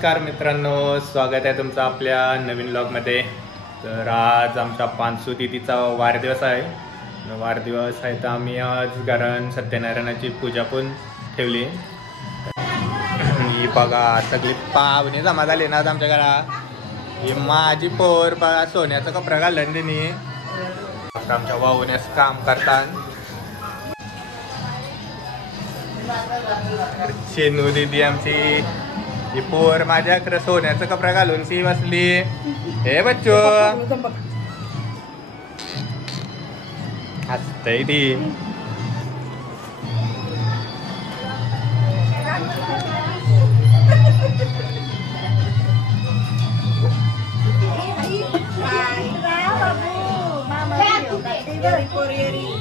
नमस्कार मित्रांनो, स्वागत आहे तुमचं आपल्या नवीन व्लॉगमध्ये. तर आज आमचा पांचू दिदीचा वाढदिवस आहे. वाढदिवस आहे तर आम्ही आज घरात सत्यनारायणाची पूजा पण ठेवली. ही बघा सगळी पाहुणे जमा झाले ना आज आमच्या घरात. ही माझी पोर बघा सोन्याचा कपडा घालून त्यांनी आमच्या वाहूण्यास काम करतात. शेनू दिदी आमची ही पोर माझ्याकडे सोन्याचा कपडा घालून सी बसली. हे बच्चो हसतय ती.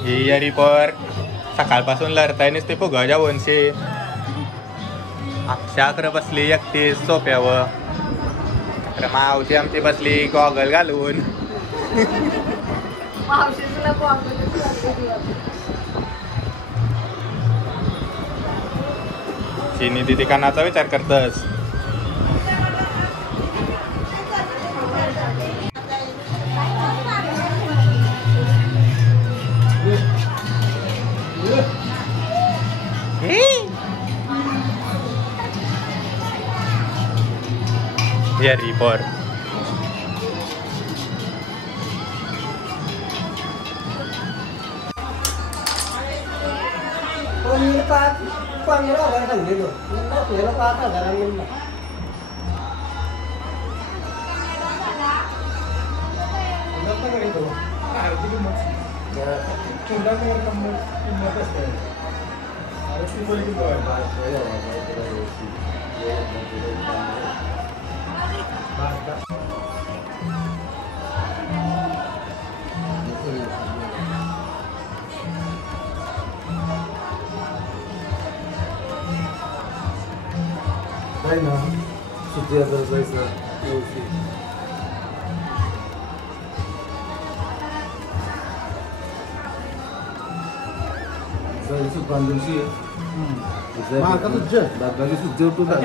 ही यरी पोर सकाळपासून लढताय नसते फुगाच्या वंशी. अक्षाकडे बसली एकटी सोप्यावर. मावशी आमची बसली गॉगल घालून. चिनी दिदी कानाचा विचार करतस. Yari por काय ना सुट्टी जायचं सुद्धा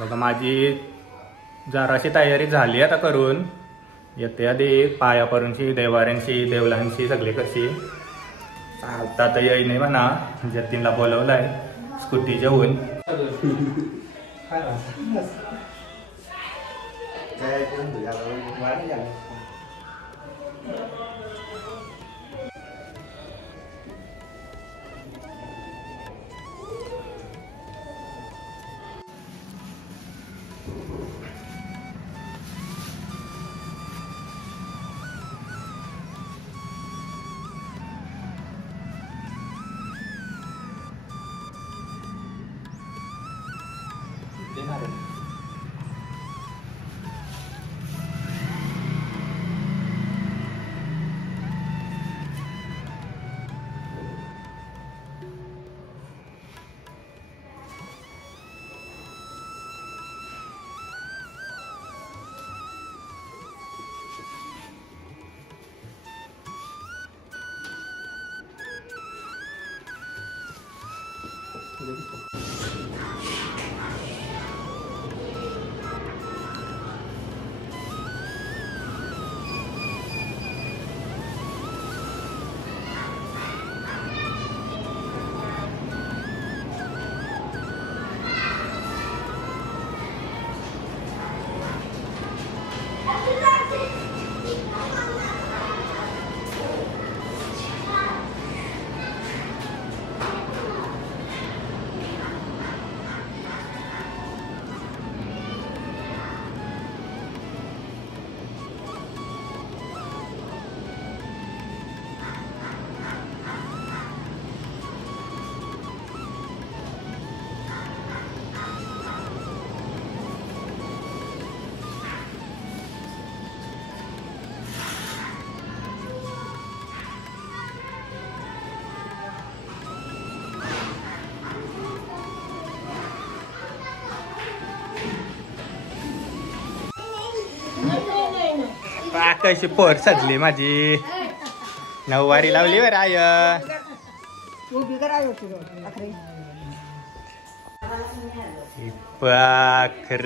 बघा माझी जराशी तयारी झाली आता करून. येते आधी पायापर्यंतची देवाऱ्यांशी देवलांशी सगळी कशी चालतात येई नाही म्हणा. जतीनला बोलवलाय स्कूटी जेवून. पा कशी पोर सजली माझी. नऊवारी लावली बरं आय. खर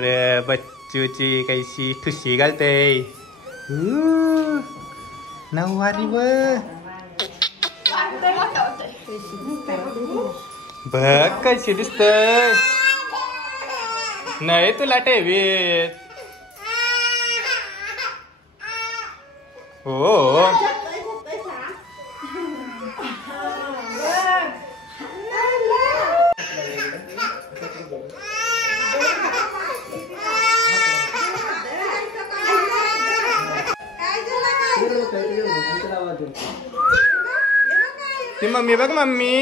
बच्चूची कैशी ठुशी घालते. नऊवारी बघ कशी दिसत. नाही तुला ठेवीत. हो ती मम्मी बघ मम्मी.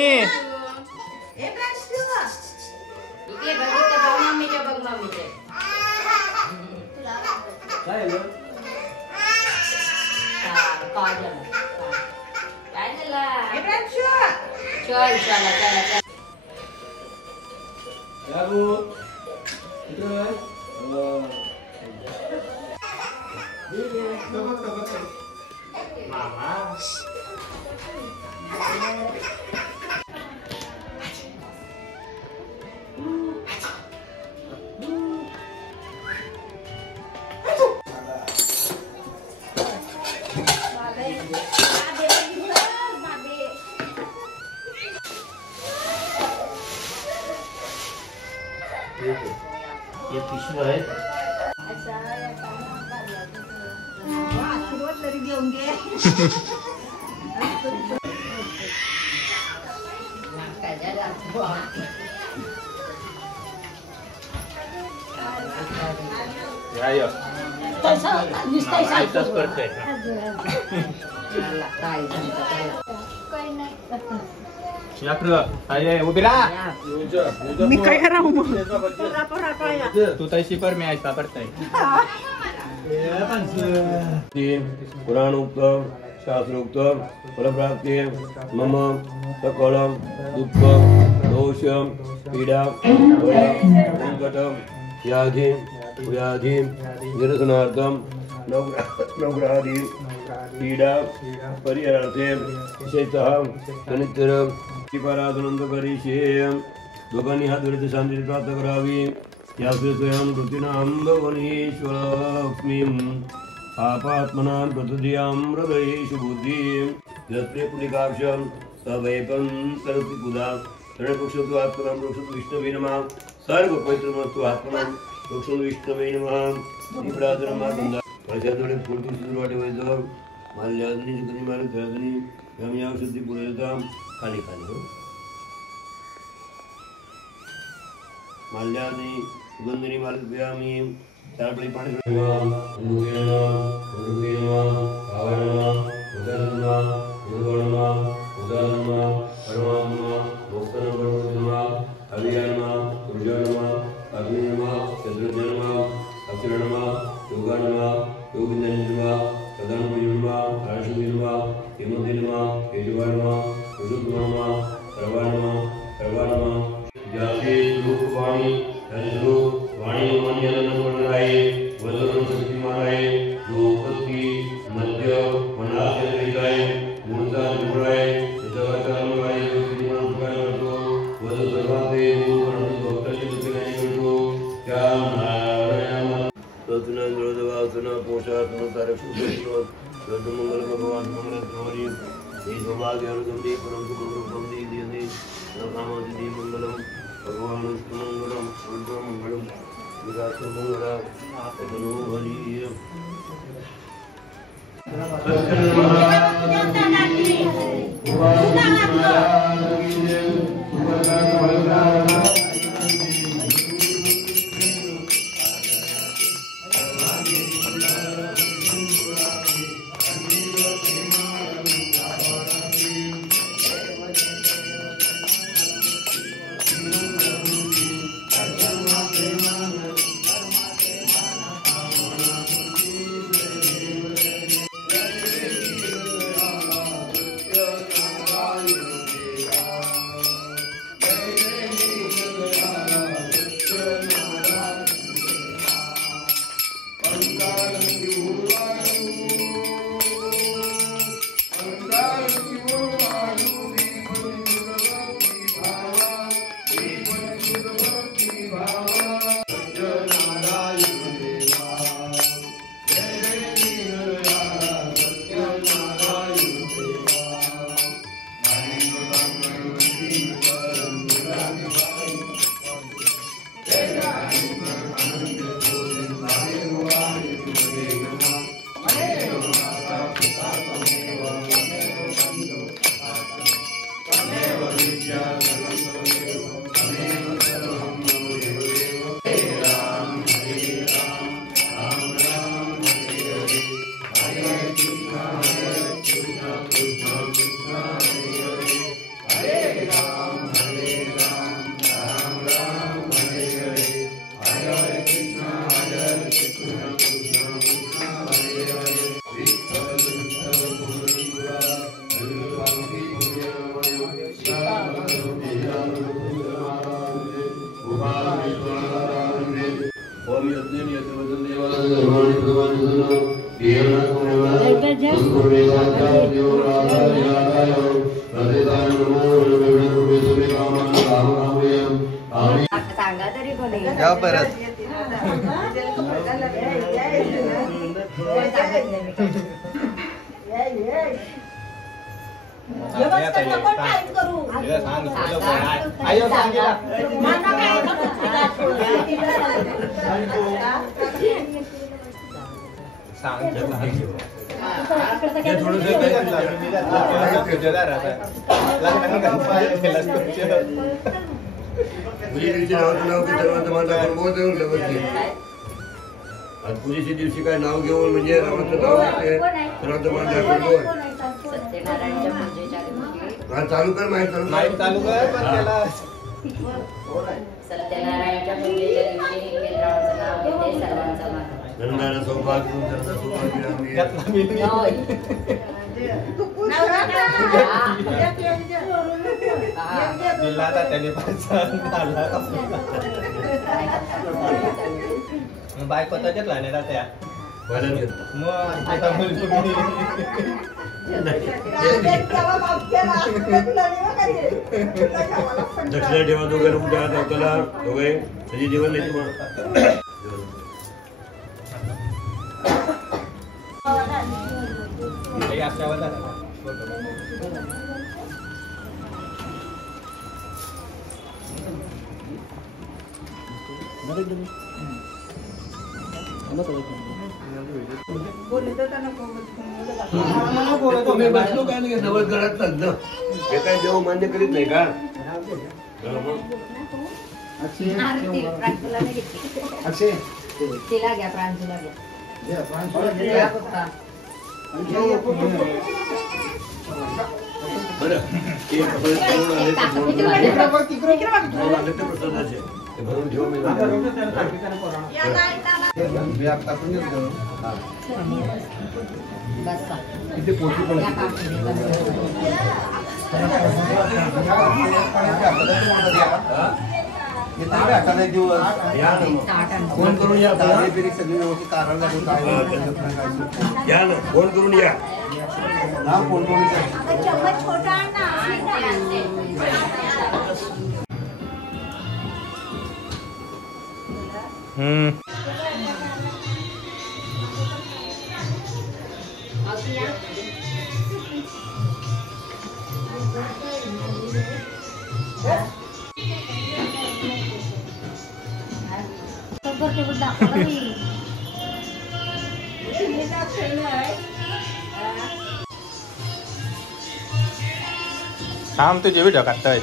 ये पिशवी आहे. उभी राहा. मी काय करावं मग. तू तशी पर मी ऐसा पडताय. पुराणोक्त शास्त्रोक्त फलप्राप्ती मम सकल दुःख दोष पीडा संकट व्याधि व्याधि निरसनार्थम नवग्रहादि पीडा परिहरार्थे विशेषतः अनित्यं पराधनंद करिष्ये. दोघांनी हा दुरित शांती प्राप्त करावी. याचे स्वयं कृतीनां भवनीश्वरक्ष्मीं पापात्मनां प्रतिदियां हृदयेषु बुद्धिं यत्रे पुलिकाक्षं सवैकं करोति पुदा शरणपुरुषो आत्मनां पुरुषो विष्णवे नमः. सर्वपवित्रमस्तु आत्मनां पुरुषो विष्णवे नमः. दीपराधनमानंद प्रसादोडे फुलतुलसी सुरुवात ठेवायचं. माल्याग्नी सुगंधी माल त्याग्नी गम्या शुद्धी पुरयता खाली खाली हो. माल्याग्नी सुगंधी माल प्यामी त्यापळी पाणी सांगा तरी कोणी जाऊ परत पूजेच्या दिवशी काय नाव घेऊन म्हणजे रामाचं नाव घेते सर्वांचं मान दाखवतो. सत्यनारायणच्या पूजेच्या दिवशी हा चालू कर माहिती चालू कर पण त्याला सत्यनारायणच्या पूजेच्या दिवशी केंद्राचं नाव घेते सर्वांचं मान धनधान्य सौभाग्य सौभाग्य होय. बायको त्याच्यात नाही त्या दक्षिणा ठेवा दोघांना उद्या देवताला दोघे त्याची जेवण नाही तुम्हाला तुम्ही बसलो काय नाही जवळ घरात चाललं हे काय देव मान्य करीत नाही का तिला घ्या प्रांशूला घ्या बरं प्रसादाचे भरून ठेव मी फोन करून या सगळी व्यवस्थित कारण या ना फोन करून या फोन करून थांब तुझे व्हिडिओ काढतोय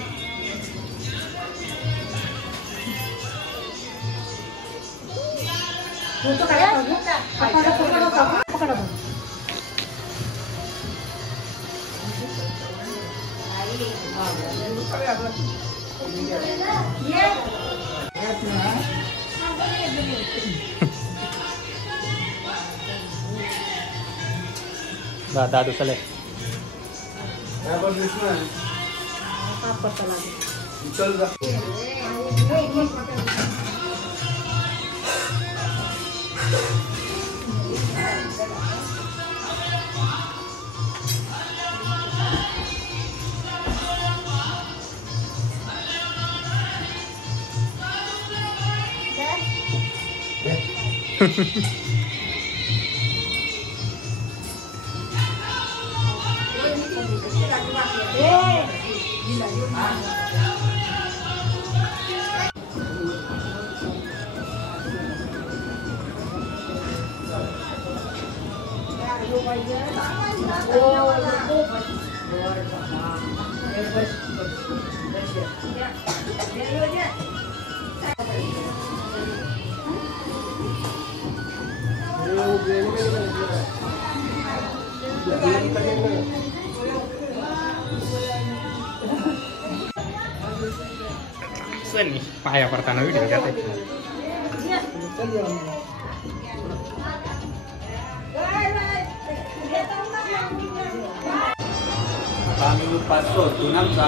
दादू चले चल जा पाया पडताना व्हिडिओ घेतात आम्ही उपास करतो आमचा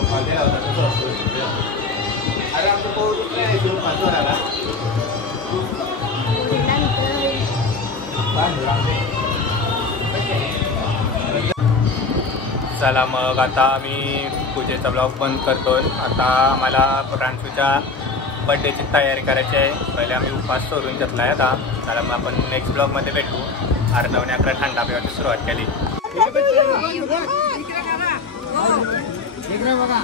उपास दिला होता अरे आमचं पोट नाही उपास जोराला चला मग आता आम्ही पूजेचा ब्लॉग बंद करतो. आता आम्हाला प्रांशूच्या बड्डेची तयारी करायची आहे. पहिले आम्ही उपवास सोडून घेतला आहे आता. चला मग आपण नेक्स्ट ब्लॉगमध्ये भेटू. अर्धवणे अकरा थंडा पिवायची सुरुवात केली. बघा